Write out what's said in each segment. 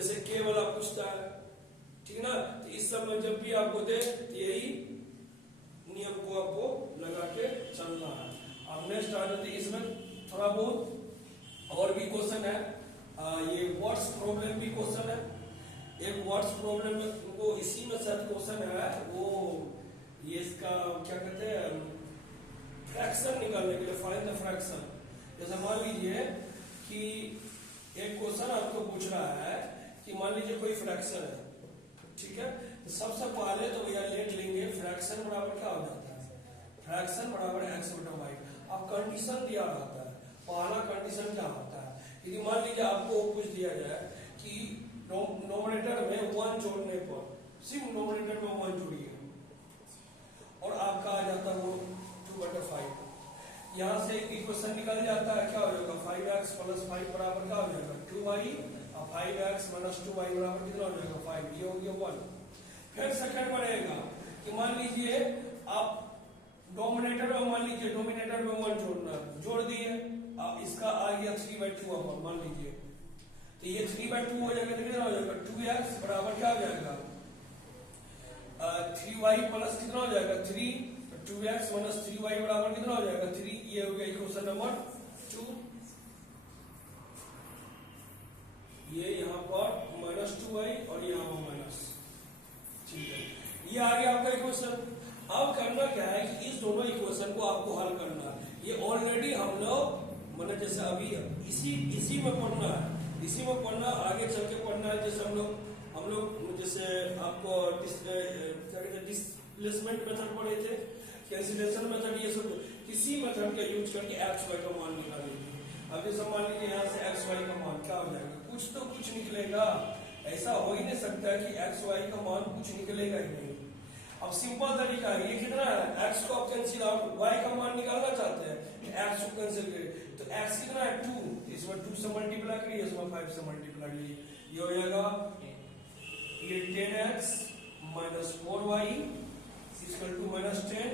जैसे के वाला पूछता है, ठीक ना। तो इस सब में जब भी आपको दे तो यही नियम को आपको लगा के चलना है। अब नेक्स्ट आ जाते इसमें थोड़ा बहुत और भी क्वेश्चन है। ये वर्ड्स प्रॉब्लम भी क्वेश्चन है। एक वर्ड्स प्रॉब्लम में वो इसी में शायद क्वेश्चन है, वो ये इसका क्या कहते हैं, फ्रैक्शन निकालने के लिए, फाइंड द फ्रैक्शन। जैसे मान लीजिए कि एक क्वेश्चन आपको पूछ रहा है कि मान लीजिए कोई फ्रैक्शन है, ठीक है। तो सबसे पहले तो भैया लेट लेंगे फ्रैक्शन बराबर क्या हो जाता है, फ्रैक्शन बराबर x बटा y। अब कंडीशन दिया रहता है, पहला कंडीशन क्या होता है, यदि मान लीजिए आपको पूछ दिया जाए कि नोमिनेटर में 1 जोड़ने पर, सिर्फ नोमिनेटर में 1 जोड़िए और आपका आ जाता है वो 2/5, यहाँ से इक्वेशन निकल जाता है, क्या हो जाएगा 5x + 5 बराबर क्या हो जाएगा 2y, और 5x - 2y बराबर कितना हो जाएगा 5, ये हो गया 1। फिर सेकंड बनेगा कि मान लीजिए आप डोमिनेटर में, मान लीजिए डोमिनेटर में 1 जोड़ना, जोड़ दिए, अब इसका आ गया 3/2 अपन मान लीजिए, तो ये 3/2 हो जाएगा, कितना हो जाएगा 2x बराबर क्या हो जाएगा 3y प्लस कितना हो जाएगा 3, 2x - 3y बराबर कितना हो जाएगा 3। ये हो गया इक्वेशन नंबर 2। ये यहाँ पर -2y और यहाँ पर माइनस, ठीक है। ये आ गया आपका इक्वेशन। अब करना क्या है कि इस दोनों इक्वेशन को आपको हल करना है। ये ऑलरेडी हम लोग मतलब जैसे अभी इसी में पढ़ना है, इसी में पढ़ना, आगे चल के पढ़ना है। जैसे हम लोग जैसे आपको क्या कहते हैं डिस्प्लेसमेंट मेथड पढ़े थे, कैंसिलेशन मेथड, ये सब किसी मेथड का यूज करके एक्स वाई का मान निकालेंगे। अब जैसे मान लीजिए यहाँ से एक्स वाई का मान क्या हो जाएगा, कुछ तो कुछ निकलेगा, ऐसा हो ही नहीं सकता है कि एक्स वाई का मान कुछ निकलेगा ही नहीं। अब सिंपल तरीका है, ये कितना है, एक्स को आप कैंसिल आउट, वाई का मान निकालना चाहते हैं, एक्स को कैंसिल करें तो एक्स कितना है 2, इसमें 2 से मल्टीप्लाई करिए, इसमें 5 से मल्टीप्लाई करिए, ये हो जाएगा ये 10x - 4y = -10,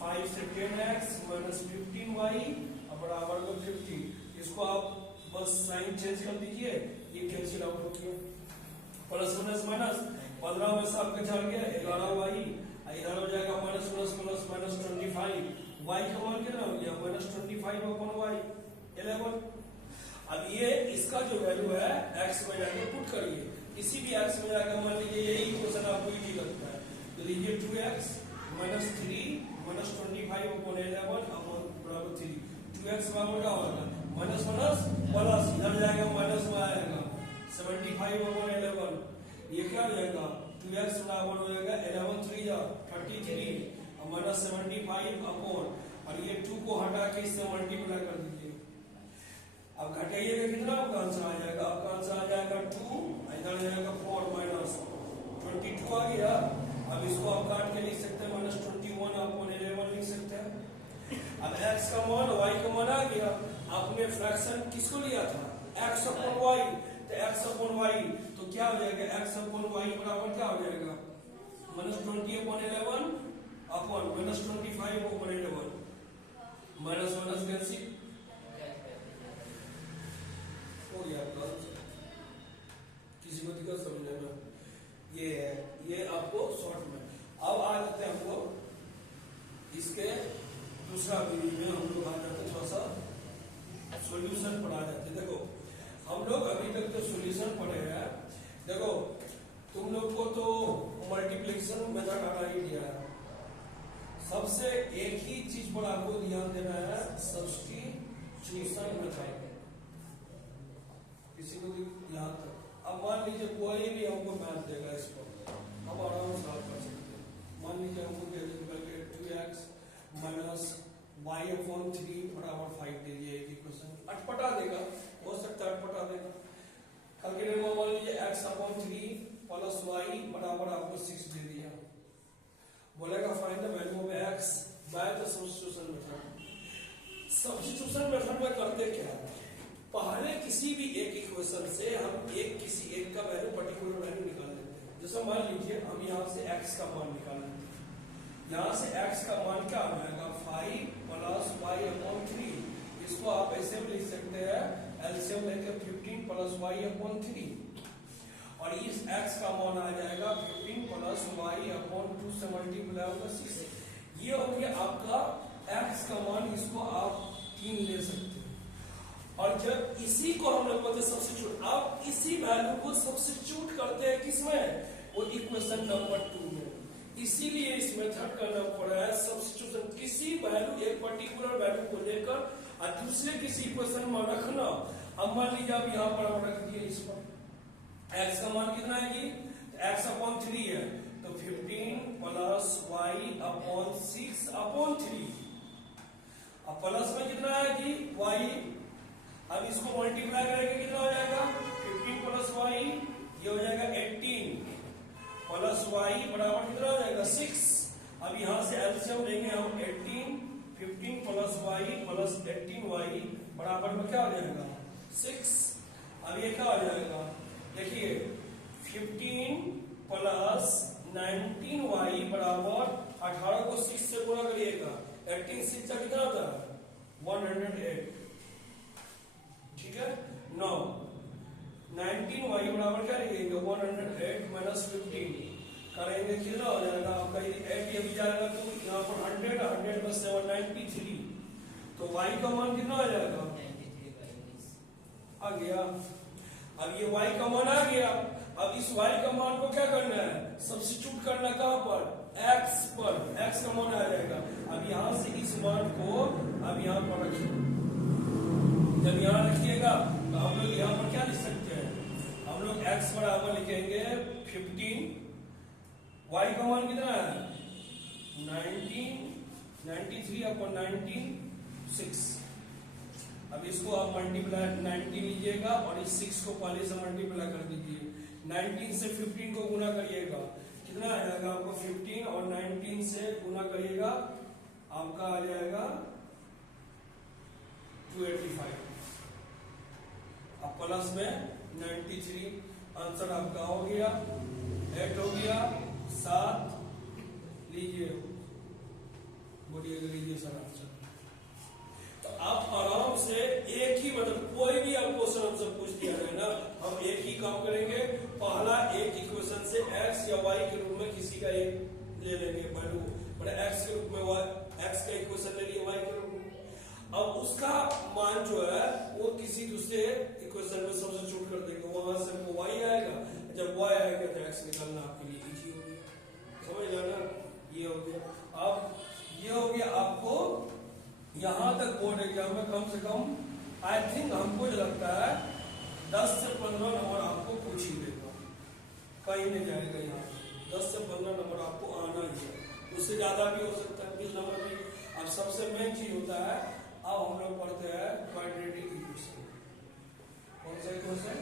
5 से 10x - 15y बराबर 50। इसको आप बस साइन चेंज कर दीजिए, ये कैंसिल आउट हो गया, प्लस माइनस 15 में से आपका चल गया 11y, इधर हो जाएगा -++ -25, y का मान कितना हो गया -25/y 11। अब ये इसका जो वैल्यू है x में जाके पुट करिए, किसी भी x में जाकर मान लीजिए यही क्वेश्चन आपको इजी लगता है तो लीजिए 2x - 3 - 25/11 बराबर 3, 2x बराबर क्या होगा माइनस प्लस, इधर जाएगा माइनस में आएगा 75/11, ये क्या हो जाएगा 2x बराबर हो जाएगा 11 3 जा 33 और -75 अपॉन, और ये 2 को हटा के इससे मल्टीप्लाई कर दीजिए। अब घटाइएगा कितना आपका आंसर आ जाएगा, आपका आंसर आ जाएगा 2, इधर जाएगा 4 -22 आ गया। अब इसको आप काट के लिख सकते हैं -21/11 लिख सकते हैं। अब x का मान y का मान आ गया, आपने फ्रैक्शन किसको लिया था x/y, तो x/y तो क्या हो जाएगा x/y बराबर क्या हो जाएगा -20/11 अपॉन -25/11, माइनस कैंसिल हो गया आपका। किसी को दिक्कत समझने में ये है, ये आपको शॉर्ट में। अब आ जाते हैं हम लोग इसके दूसरा वीडियो में, हम लोग आ जाते हैं थोड़ा सा सॉल्यूशन पढ़ा जाते हैं। देखो हम लोग अभी तक तो सॉल्यूशन पढ़े हैं, देखो तुम लोग को तो मल्टीप्लिकेशन मेथड आना ही दिया है, सबसे एक ही चीज पर आपको ध्यान देना है, सब्स्टिट्यूशन मेथड। किसी को यहाँ तक अब मान लीजिए कोई भी हमको मैथ देगा, इस पर हम आराम से सॉल्व कर सकते हैं। मान लीजिए हमको 2x - y/3 बराबर 5 दे दिया, एक इक्वेशन अटपटा देगा, हो सकता है अटपटा देगा। कैलकुलेटर में मान लीजिए x/3 + y बराबर आपको 6 दे दिया, बोलेगा find the value of x by the substitution method. Substitution method में करते क्या है, पहले किसी भी एक इक्वेशन से हम किसी एक का वैल्यू पर्टिकुलर वैल्यू निकाल लेते हैं। जैसे मान लीजिए हम यहाँ से x का मान निकाल लेते हैं, यहाँ से x का मान क्या आ जाएगा 5 + y/3, इसको आप ऐसे भी लिख सकते हैं एलसीएम लेकर 15 + y/3। और इस x का मान आ जाएगा 15 प्लस y अपॉन 2 से मल्टीप्लाई होगा 6। ये हो गया आपका x का मान, इसको आप 3 ले सकते हैं। और जब इसी को हम लोग बोलते सब्स्टिट्यूट, आप इसी वैल्यू को सब्स्टिट्यूट करते हैं किसमें, वो इक्वेशन नंबर 2 में। इसीलिए इस मेथड का नाम पड़ा है सब्स्टिट्यूशन। किसी वैल्यू, एक पर्टिकुलर वैल्यू को लेकर और दूसरे किसी इक्वेशन में रखना। अब मान लीजिए आप यहाँ पर हम रख दिए, इस पर x का मान कितना है जी, x अपॉन 3 है, तो 15 प्लस y अपॉन 6 अपॉन 3। अब प्लस में कितना है जी y, अब इसको मल्टीप्लाई करेंगे कितना हो जाएगा 15 प्लस y, ये हो जाएगा 18 प्लस y बराबर कितना हो जाएगा 6। अब यहाँ से एलसीएम लेंगे हम 18, 15 प्लस y प्लस 18y बराबर में क्या हो जाएगा 6। अब ये क्या हो जाएगा, देखिए 15 प्लस 19y बराबर 18 को 6 से गुणा करिएगा, 18 6 का कितना होता है 108, ठीक है। 9 19y बराबर क्या लिखेंगे 108 माइनस 15 करेंगे कितना हो जाएगा आपका, ये 8 ये भी जाएगा तो यहाँ पर 100 में 7 93, तो y का मान कितना आ जाएगा 93 आ गया। अब ये y का मान आ गया, अब इस y का मान को क्या करना है, सब्स्टिट्यूट करना कहाँ पर, x पर, x का मान आ जाएगा। अब यहाँ से इस मान को अब यहाँ पर रखिए, जब यहाँ रखिएगा तो हम लोग यहाँ पर क्या लिख सकते हैं, हम लोग x बराबर लिखेंगे 15, y का मान कितना है 93 अपॉन 19 6। अब इसको आप मल्टीप्लाई 19 लीजिएगा और इस 6 को पहले से मल्टीप्लाई कर दीजिए, 19 से 15 को गुना करिएगा, कितना आ जाएगा आपको 15 और 19 से गुना करिएगा, आपका आ जाएगा 285। अब प्लस में 93, आंसर आपका हो गया 8 हो गया 7, लीजिए बोलिए लीजिए सर आंसर। तो आप आराम से एक ही, मतलब कोई भी आप क्वेश्चन हमसे पूछ दिया है ना, हम एक ही काम करेंगे, पहला एक इक्वेशन से x या y के रूप में किसी का एक ले लेंगे वैल्यू, मतलब x के रूप में x का इक्वेशन ले लिए y के रूप में, अब उसका मान जो है वो किसी दूसरे इक्वेशन में सब्स्टिट्यूट कर देंगे, वहां से हमको y आएगा, जब y आएगा तो x निकालना आपके लिए इजी हो गया, समझ जाना। ये हो गया, अब ये हो गया आपको यहाँ तक बोर्ड एग्जाम में कम से कम आई थिंक हमको जो लगता है 10 से 15 नंबर आपको पूछ ही देगा, कहीं नहीं जाएगा, यहाँ 10 से 15 नंबर आपको आना ही है, उससे ज्यादा भी हो सकता है 20 नंबर भी। अब सबसे मेन चीज होता है, अब हम लोग पढ़ते हैं क्वाड्रेटिक इक्वेशन। कौन सा इक्वेशन,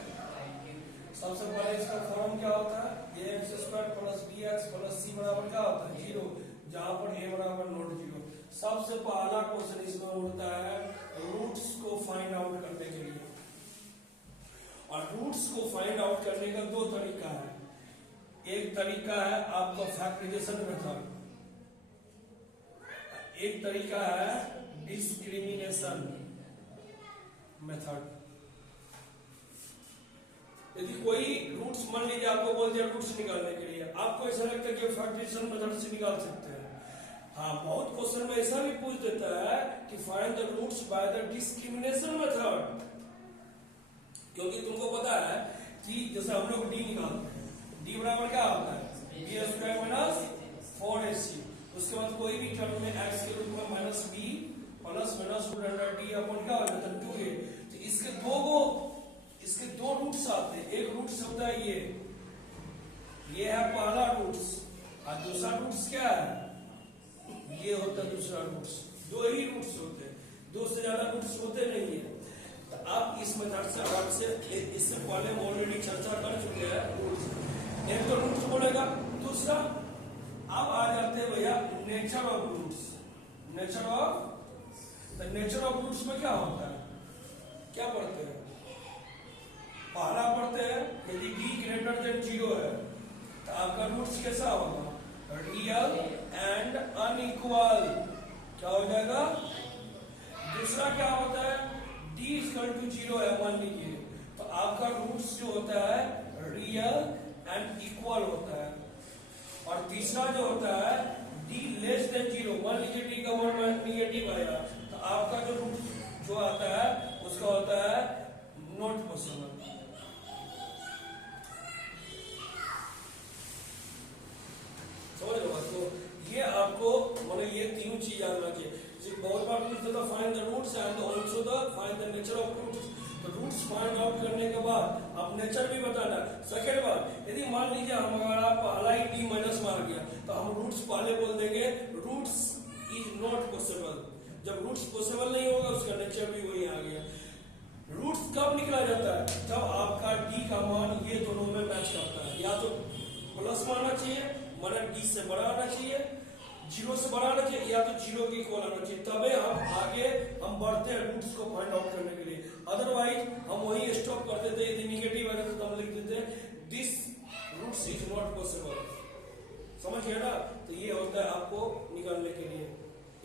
सबसे पहले इसका फॉर्म क्या होता है, ax² plus bx plus c बराबर क्या होता है 0, जहां पर a बराबर नॉट 0। सबसे पहला क्वेश्चन इसमें होता है रूट्स को फाइंड आउट करने के लिए, और रूट्स को फाइंड आउट करने का दो तरीका है, एक तरीका है आपका फैक्टराइजेशन मेथड, एक तरीका है डिस्क्रिमिनेशन मेथड। यदि कोई रूट्स मान लीजिए आपको बोल दिया रूट्स निकालने के लिए, आपको ऐसा लगता है कि फैक्टराइजेशन मेथड से निकाल सकते हैं, हाँ बहुत क्वेश्चन में ऐसा भी पूछ देता है कि find the roots by the discrimination method, क्योंकि तुमको पता है कि जैसे हम लोग डी निकालते हैं, डी बराबर क्या होता है b² माइनस 4ac, उसके बाद कोई भी टर्म में x के रूप में minus b plus minus √d upon क्या हो जाता है 2a। तो इसके दो रूट्स आते हैं, एक रूट्स होता है ये है पहला रूट्स, और दूसरा रूट्स क्या है, ये होता है दूसरा रूट्स। दो ही रूट्स होते हैं, दो से ज्यादा रूट्स होते नहीं है। तो आप इस मेथड से आराम से, इससे पहले हम ऑलरेडी चर्चा कर चुके हैं रूट्स, एक तो रूट्स बोलेगा, दूसरा अब आ जाते हैं भैया nature of roots. Nature of roots में क्या होता है, क्या पढ़ते हैं, पहला पढ़ते हैं यदि d ग्रेटर देन 0 है तो आपका रूट्स कैसा होगा, रियल एंड अनइक्वल, क्या हो जाएगा। दूसरा क्या होता है d = 0 है मान लीजिए, तो आपका रूट्स जो होता है रियल एंड इक्वल होता है। और तीसरा जो होता है डी लेस देन जीरो, मान लीजिए डी का मान निगेटिव आया तो आपका जो रूट जो आता है उसका होता है नॉट पॉसिबल। समझ लो बात। तो ये आपको मतलब ये तीनों चीज आना चाहिए। बहुत बार पूछते तो find the roots and also the find the nature of roots. तो रूट्स फाइंड आउट करने के बाद आप नेचर भी बताना। सेकंड बात, यदि मान लीजिए हमारा पहला ही डी माइनस मार गया तो हम रूट्स पहले बोल देंगे रूट्स इज नॉट पॉसिबल। जब रूट्स पॉसिबल नहीं होगा उसका नेचर भी वही आ गया। रूट्स कब निकला जाता है? जब आपका डी का मान ये दोनों में मैच करता है, या तो प्लस में आना चाहिए माना डी से बड़ा आना चाहिए, जीरो से बड़ा आना चाहिए, या तो जीरो के इक्वल आना चाहिए, तबे हम आगे हम बढ़ते हैं रूट्स को फाइंड आउट करने के लिए। अदरवाइज हम वही स्टॉप कर देते, यदि निगेटिव है तो हम लिख देते this roots is not possible. समझ गया ना? तो ये होता है आपको निकालने के लिए।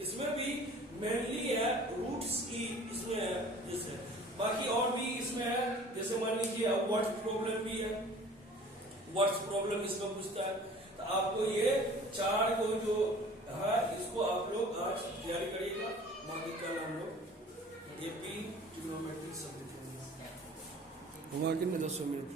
इसमें भी मेनली है रूट्स की, इसमें है जैसे बाकी और भी इसमें है, जैसे मान लीजिए व्हाट्स प्रॉब्लम भी है, व्हाट्स प्रॉब्लम इसमें पूछता है। तो आपको ये चार को जो है इसको आप लोग आज तैयारी करिएगा, बाकी कल हम लोग एपी ट्रिग्नोमेट्री सब देखेंगे। 10 मिनट